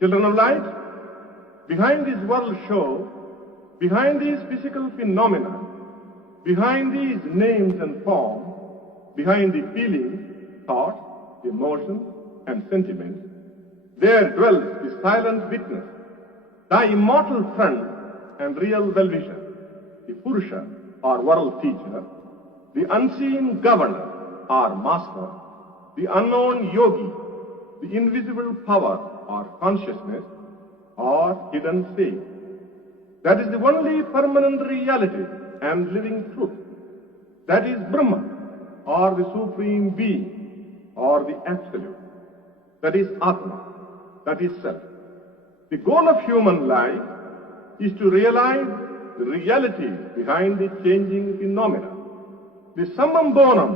Children of light, behind this world show, behind these physical phenomena, behind these names and forms, behind the feelings, thoughts, emotions, and sentiments, there dwells the silent witness, the immortal friend and real well-wisher, the Purusha or world teacher, the unseen governor or master, the unknown yogi, the invisible power or consciousness, or hidden sage. That is the only permanent reality and living truth. That is Brahma, or the Supreme Being, or the Absolute. That is Atma, that is Self. The goal of human life is to realize the reality behind the changing phenomena. The summum bonum,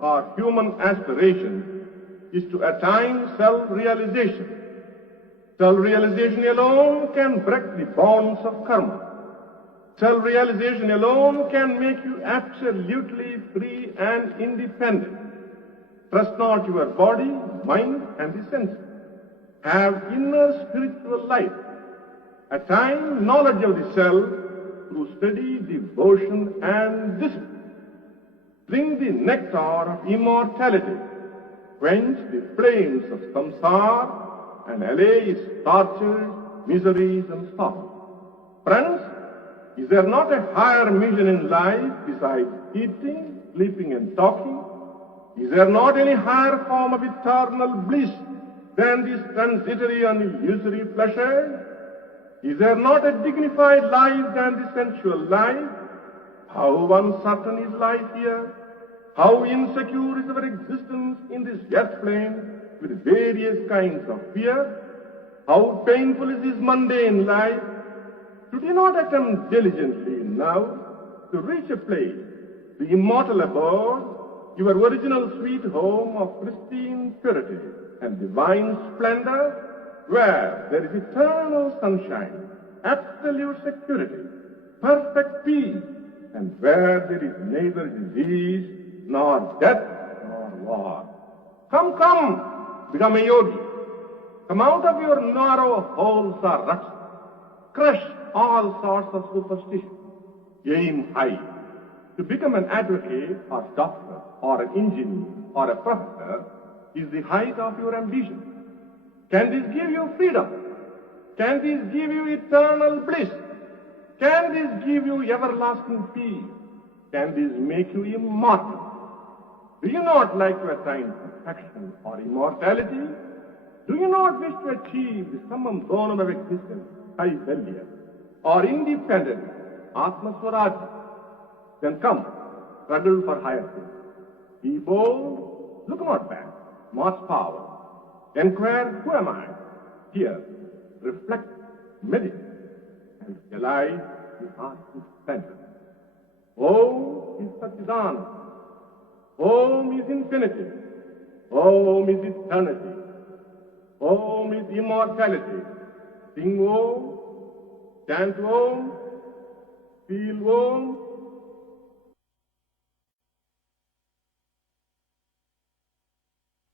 or human aspiration, is to attain self-realization. Self-realization alone can break the bonds of karma. Self-realization alone can make you absolutely free and independent. Trust not your body, mind, and the senses. Have inner spiritual life. Attain knowledge of the self through study, devotion, and discipline. Drink the nectar of immortality. Quench the flames of samsara and allay its tortures, miseries, and sorrows. Friends, is there not a higher mission in life besides eating, sleeping, and talking? Is there not any higher form of eternal bliss than this transitory and illusory pleasure? Is there not a dignified life than the sensual life? How uncertain is life here? How insecure is our existence in this earth plane with various kinds of fear? How painful is this mundane life? Should you not attempt diligently now to reach a place, the immortal abode, your original sweet home of pristine purity and divine splendor, where there is eternal sunshine, absolute security, perfect peace, and where there is neither disease, nor death, nor war. Come, come, become a yogi. Come out of your narrow holes or ruts. Crush all sorts of superstition. Aim high. To become an advocate or doctor or an engineer or a professor is the height of your ambition. Can this give you freedom? Can this give you eternal bliss? Can this give you everlasting peace? Can this make you immortal? Do you not like to attain perfection or immortality? Do you not wish to achieve the summum bonum of existence, Kaivalya, or independence, Atma Swarajya? Then come, struggle for higher things. Be bold, look not back, march forward. Inquire, who am I? Here, reflect, meditate, and realize the Atma center. Om is Satchidananda. Om is infinity. Om is eternity. Om is immortality. Sing Om, chant Om, feel Om,